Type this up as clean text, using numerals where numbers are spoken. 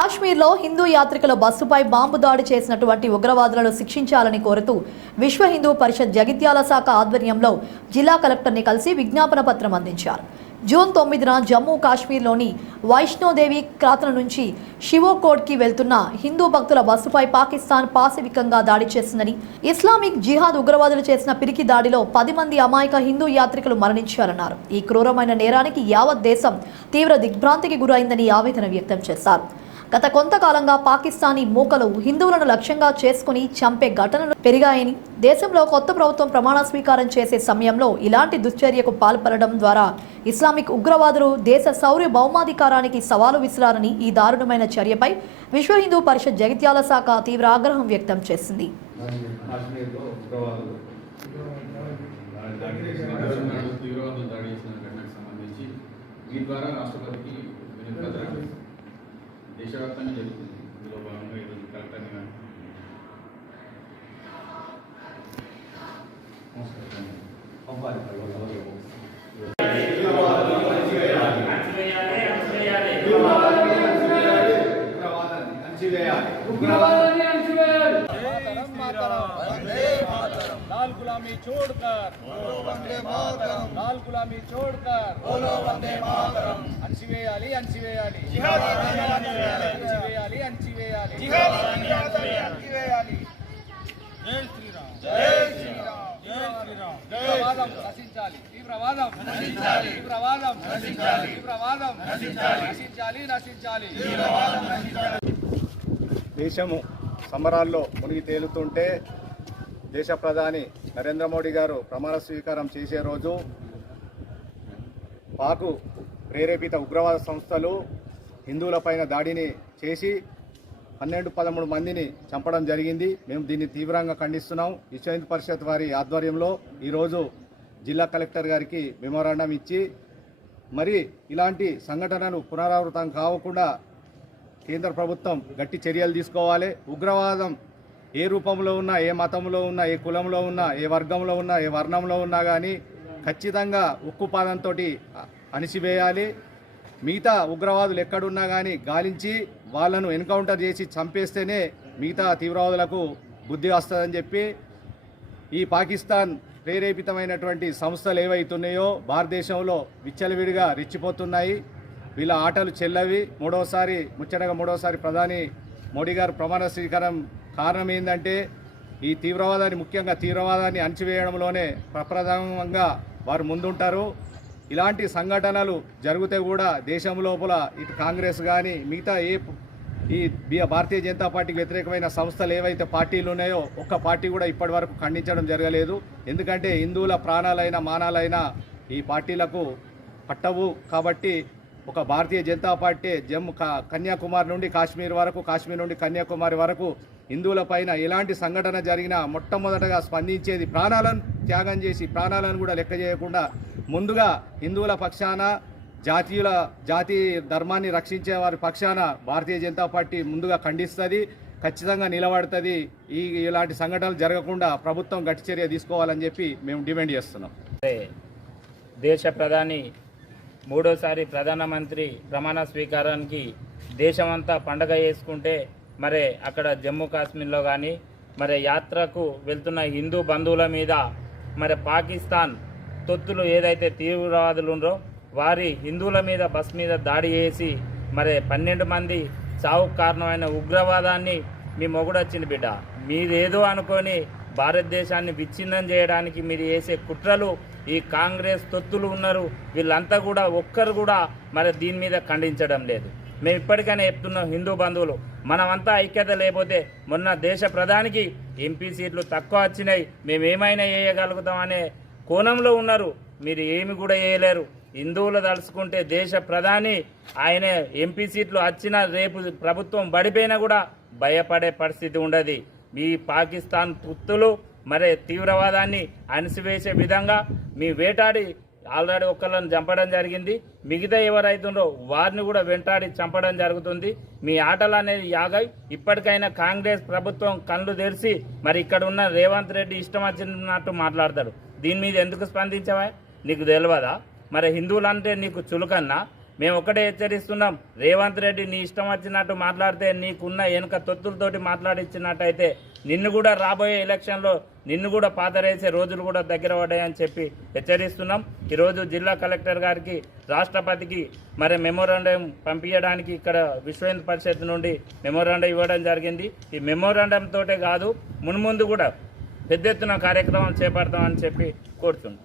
కాశ్మీర్లో హిందూ యాత్రికుల బస్సుపై బాంబు దాడి చేసినటువంటి ఉగ్రవాదులను శిక్షించాలని కోరుతూ విశ్వ హిందూ పరిషత్ జగిత్యాల శాఖ ఆధ్వర్యంలో జిల్లా కలెక్టర్ని కలిసి విజ్ఞాపన పత్రం అందించారు. జూన్ 9న జమ్మూ కాశ్మీర్లోని వైష్ణోదేవి ప్రాంతం నుంచి షివోకోట్కి వెళ్తున్న హిందూ భక్తుల బస్సుపై పాకిస్తాన్ పాశవికంగా దాడి చేసిందని, ఇస్లామిక్ జిహాద్ ఉగ్రవాదులు చేసిన పిరికి దాడిలో 10 మంది అమాయక హిందూ యాత్రికులు మరణించారన్నారు. ఈ క్రూరమైన నేరానికి యావత్ దేశం తీవ్ర దిగ్భ్రాంతికి గురైందని ఆవేదన వ్యక్తం చేశారు. గత కొంతకాలంగా పాకిస్తానీ మూకలు హిందువులను లక్ష్యంగా చేసుకుని చంపే ఘటనలు పెరిగాయని, దేశంలో కొత్త ప్రభుత్వం ప్రమాణ స్వీకారం చేసే సమయంలో ఇలాంటి దుశ్చర్యకు పాల్పడడం ద్వారా ఇస్లామిక్ ఉగ్రవాదులు దేశ సార్వభౌమాధికారానికి సవాలు విసిరారని ఈ దారుణమైన చర్యపై విశ్వ హిందూ పరిషత్ జగిత్యాల శాఖ తీవ్ర ఆగ్రహం వ్యక్తం చేసింది. దేశవ్యాప్తంగా జరుగుతుంది. ఇందులో భాగంగా ఈరోజు కలెక్టర్ని लाल गुलामी छोड़कर बोलो वंदे मातरम, लाल गुलामी छोड़कर बोलो वंदे मातरम, अंशिवेयाली अंशिवेयाली जिहादानी अंशिवेयाली अंशिवेयाली जिहादानी अंशिवेयाली. जय श्री राम जय श्री राम जय श्री राम. తీవ్రవాదం నశించాలి, తీవ్రవాదం నశించాలి, తీవ్రవాదం నశించాలి, తీవ్రవాదం నశించాలి, నశించాలి నశించాలి, తీవ్రవాదం నశించాలి. దేశము సమరాల్లో మునిగి తేలుతుంటే దేశ ప్రధాని నరేంద్ర మోడీ గారు ప్రమాణ స్వీకారం చేసే రోజు పాకు ప్రేరేపిత ఉగ్రవాద సంస్థలు హిందువులపైన దాడిని చేసి 12-13 మందిని చంపడం జరిగింది. మేము దీన్ని తీవ్రంగా ఖండిస్తున్నాం. విశ్వ హిందూ పరిషత్ వారి ఆధ్వర్యంలో ఈరోజు జిల్లా కలెక్టర్ గారికి మెమోరాండం ఇచ్చి మరి ఇలాంటి సంఘటనలు పునరావృతం కావకుండా కేంద్ర ప్రభుత్వం గట్టి చర్యలు తీసుకోవాలి. ఉగ్రవాదం ఏ రూపంలో ఉన్నా, ఏ మతంలో ఉన్నా, ఏ కులంలో ఉన్నా, ఏ వర్గంలో ఉన్నా, ఏ వర్ణంలో ఉన్నా కానీ ఖచ్చితంగా ఉక్కుపాదంతో అణిచివేయాలి. మిగతా ఉగ్రవాదులు ఎక్కడున్నా కానీ గాలించి వాళ్ళను ఎన్కౌంటర్ చేసి చంపేస్తేనే మిగతా తీవ్రవాదులకు బుద్ధి వస్తుందని చెప్పి ఈ పాకిస్తాన్ ప్రేరేపితమైనటువంటి సంస్థలు ఏవైతున్నాయో భారతదేశంలో విచ్చలవిడిగా రెచ్చిపోతున్నాయి. వీళ్ళ ఆటలు చెల్లవి. మూడోసారి ప్రధాని మోడీ గారు ప్రమాణ స్వీకారం కారణం ఏంటంటే ఈ తీవ్రవాదాన్ని, ముఖ్యంగా తీవ్రవాదాన్ని అణచివేయడంలోనే ప్రప్రథమంగా వారు ముందుంటారు. ఇలాంటి సంఘటనలు జరిగితే కూడా దేశం లోపల ఇటు కాంగ్రెస్ కానీ మిగతా ఈ భారతీయ జనతా పార్టీకి వ్యతిరేకమైన సంస్థలు ఏవైతే పార్టీలు ఉన్నాయో ఒక్క పార్టీ కూడా ఇప్పటి వరకు ఖండించడం జరగలేదు. ఎందుకంటే హిందువుల ప్రాణాలైనా మానాలైనా ఈ పార్టీలకు పట్టవు. కాబట్టి ఒక భారతీయ జనతా పార్టీ కన్యాకుమారి నుండి కాశ్మీర్ వరకు, కాశ్మీర్ నుండి కన్యాకుమారి వరకు హిందువుల పైన ఎలాంటి సంఘటన జరిగినా మొట్టమొదటగా స్పందించేది, ప్రాణాలను త్యాగం చేసి ప్రాణాలను కూడా లెక్క చేయకుండా ముందుగా హిందువుల పక్షాన, జాతి ధర్మాన్ని రక్షించే వారి పక్షాన భారతీయ జనతా పార్టీ ముందుగా ఖండిస్తుంది, ఖచ్చితంగా నిలబడుతుంది. ఇలాంటి సంఘటనలు జరగకుండా ప్రభుత్వం గట్టి చర్య తీసుకోవాలని చెప్పి మేము డిమాండ్ చేస్తున్నాం. దేశ ప్రధాని మూడోసారి ప్రధానమంత్రి ప్రమాణ స్వీకారానికి దేశమంతా పండగ చేసుకుంటే మరి అక్కడ జమ్మూ కాశ్మీర్లో కానీ మరి యాత్రకు వెళ్తున్న హిందూ బంధువుల మీద మరి పాకిస్తాన్ తొత్తులు ఏదైతే తీవ్రవాదులు ఉన్నారో వారి హిందువుల మీద బస్ మీద దాడి చేసి మరి 12 మంది చావుకు కారణమైన ఉగ్రవాదాన్ని మీ మొగుడొచ్చింది బిడ్డ. మీరేదో అనుకొని భారతదేశాన్ని విచ్ఛిన్నం చేయడానికి మీరు చేసే కుట్రలు ఈ కాంగ్రెస్ తొత్తులు ఉన్నారు, వీళ్ళంతా కూడా ఒక్కరు కూడా మరి దీని మీద ఖండించడం లేదు. మేము ఇప్పటికైనా చెప్తున్నాం, హిందూ బంధువులు మనమంతా ఐక్యత లేకపోతే మొన్న దేశ ప్రధానికి ఎంపీ సీట్లు తక్కువ వచ్చినాయి, మేమేమైనా చేయగలుగుతామనే కోణంలో ఉన్నారు. మీరు ఏమి కూడా చేయలేరు. హిందువులు తలుచుకుంటే దేశ ప్రధాని ఆయన ఎంపీ సీట్లు వచ్చినా రేపు ప్రభుత్వం పడిపోయినా కూడా భయపడే పరిస్థితి ఉండదు. మీ పాకిస్తాన్ పుత్తులు మరి తీవ్రవాదాన్ని అణిసివేసే విధంగా మీ వేటాడి ఆల్రెడీ ఒకళ్ళని చంపడం జరిగింది. మిగతా ఎవరైతుందో వారిని కూడా వెంటాడి చంపడం జరుగుతుంది. మీ ఆటలు అనేది యాగై ఇప్పటికైనా కాంగ్రెస్ ప్రభుత్వం కళ్ళు తెరిచి మరి ఇక్కడ ఉన్న రేవంత్ రెడ్డి ఇష్టం వచ్చినట్టు మాట్లాడతాడు. దీని మీద ఎందుకు స్పందించవా? నీకు తెలియదా? మరి హిందువులంటే నీకు చులకన్నా? మేము ఒకటే హెచ్చరిస్తున్నాం, రేవంత్ రెడ్డి నీ ఇష్టం వచ్చినట్టు మాట్లాడితే నీకున్న వెనుక తొత్తులతోటి మాట్లాడించినట్టయితే నిన్ను కూడా రాబోయే ఎలక్షన్లో నిన్ను కూడా పాతరేసే రోజులు కూడా దగ్గర పడ్డాయని చెప్పి హెచ్చరిస్తున్నాం. ఈరోజు జిల్లా కలెక్టర్ గారికి, రాష్ట్రపతికి మరి మెమోరాండం పంపించడానికి ఇక్కడ విశ్వ హిందూ పరిషత్ నుండి మెమోరాండం ఇవ్వడం జరిగింది. ఈ మెమోరాండం తోటే కాదు, మున్ముందు కూడా పెద్ద ఎత్తున కార్యక్రమం చేపడతామని చెప్పి కోరుతున్నాం.